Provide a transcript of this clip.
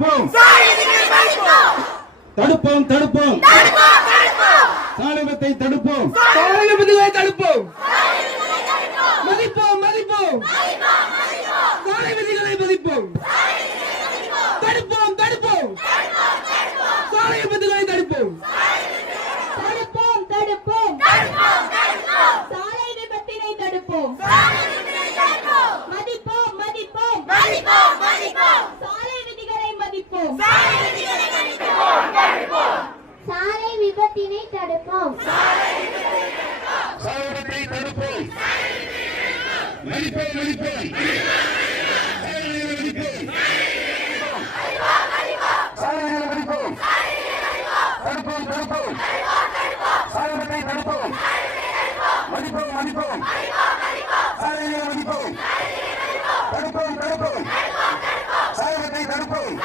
மதிப்போம் தடுப்போம் தடுப்போம் சாலை விபத்தை தடுப்போம் சாலை விபத்துகளை தடுப்போம் மதிப்போம் மதிப்போம் சாலை விதிகளை மதிப்போம் தடுப்போம் தடுப்போம் சாலை விபத்துகளை தடுப்போம் தடுப்போம் தடுப்போம் சாலை விபத்தினை தடுப்போம் மதிப்போம் மதிப்போம் சாலை விதிகளை மதிப்போம் சாலை விபத்தினை தடுப்போம் சாலை விபத்தை தடுப்போம் மதிப்போம் மதிப்போம் சாலைகளை மதிப்போம் தடுப்போம் தடுப்போம் சாலை விபத்தை தடுப்போம் மதிப்போம் மதிப்போம் சாலைகளை மதிப்போம் தடுப்போம் தடுப்போம் சாலை விபத்தை தடுப்போம்